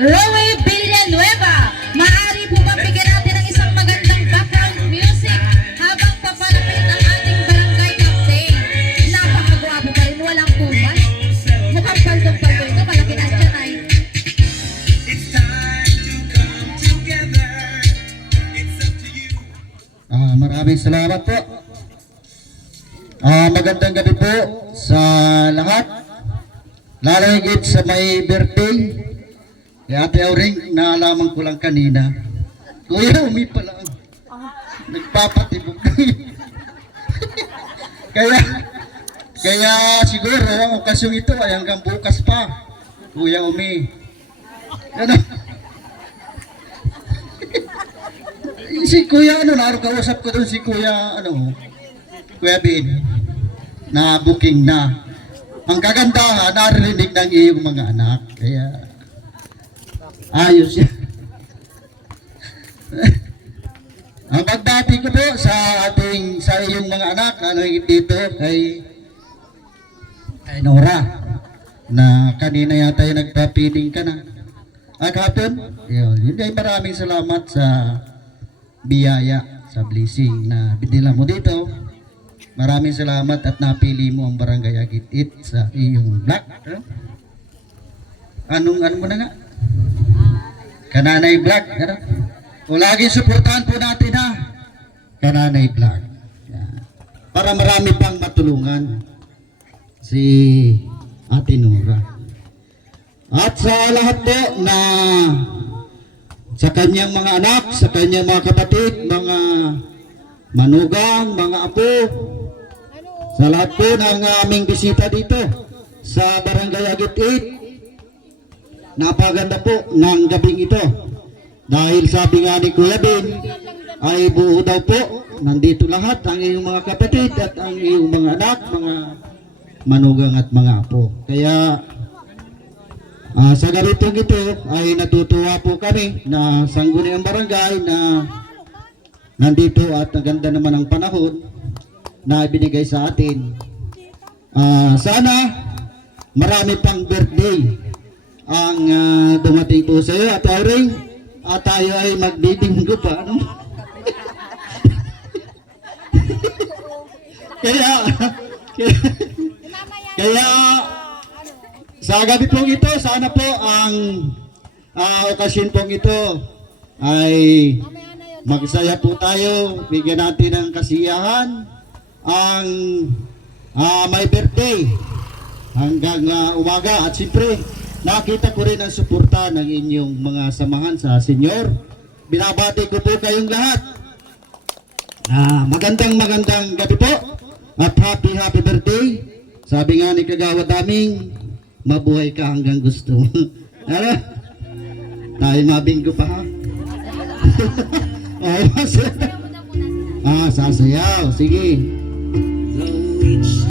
Roe Villanueva. Maaari po ba bigyan natin ng isang magandang background music habang papalapit ang ating barangay captain? Napakagwapo pa rin, walang kupas. Mukhang paldong-paldo ito, malaki na dyan ay. Maraming salamat po. Magandang gabi po sa lahat. Lalo higit sa may birthday. Kaya Ate Auring, naalaman ko lang kanina. Kuya, umi pa lang. Nagpapatibok. kaya siguro ang okasyong ito ay hanggang bukas pa. Kuya Umi. Ano? Si Kuya, kausap ko doon si Kuya, Kuya Bin, na booking na. Ang kagandahan, narinig ng iyong mga anak. Kaya, ayos yan. Ang pagbati ko po sa iyong mga anak, dito, kay Nora, na kanina yata yung nagpa-feeding ka na. Hapon, yun ay maraming salamat sa biyaya, sa blessing na binila mo dito. Maraming salamat at napili mo ang Barangay Agit-it sa iyong vlog. Ano mo na nga? Kananay Vlog. O laging suportahan po natin Kananay Vlog. Para marami pang matulungan si Ate Nora. At sa lahat po na sa kanyang mga anak, sa kanyang mga kapatid, mga manugang, mga apo, sa lahat po ng aming bisita dito sa Barangay Agit-it, napaganda po ng gabing ito. Dahil sabi nga ni Kuya Bin, ay buo daw po, nandito lahat ang iyong mga kapatid at ang iyong mga anak, mga manugang at mga apo. Kaya sa ganitong ito ay natutuwa po kami na sangguniang barangay na nandito at ang ganda naman ang panahon na ibinigay sa atin. Sana marami pang birthday ang dumating po sa iyo at Auring, at tayo ay magdidinggo pa. Kaya sa gabi pong ito, sana po ang okasyon pong ito ay magsaya po tayo, bigyan natin ng kasiyahan ang may birthday hanggang umaga. At siyempre, nakita ko rin ang suporta ng inyong mga samahan sa senior. Binabati ko po kayong lahat. Magandang gabi po at happy birthday. Sabi nga ni Kagawad daming, mabuhay ka hanggang gusto. Tayo mabinggo pa ha. Sasayaw. Sige.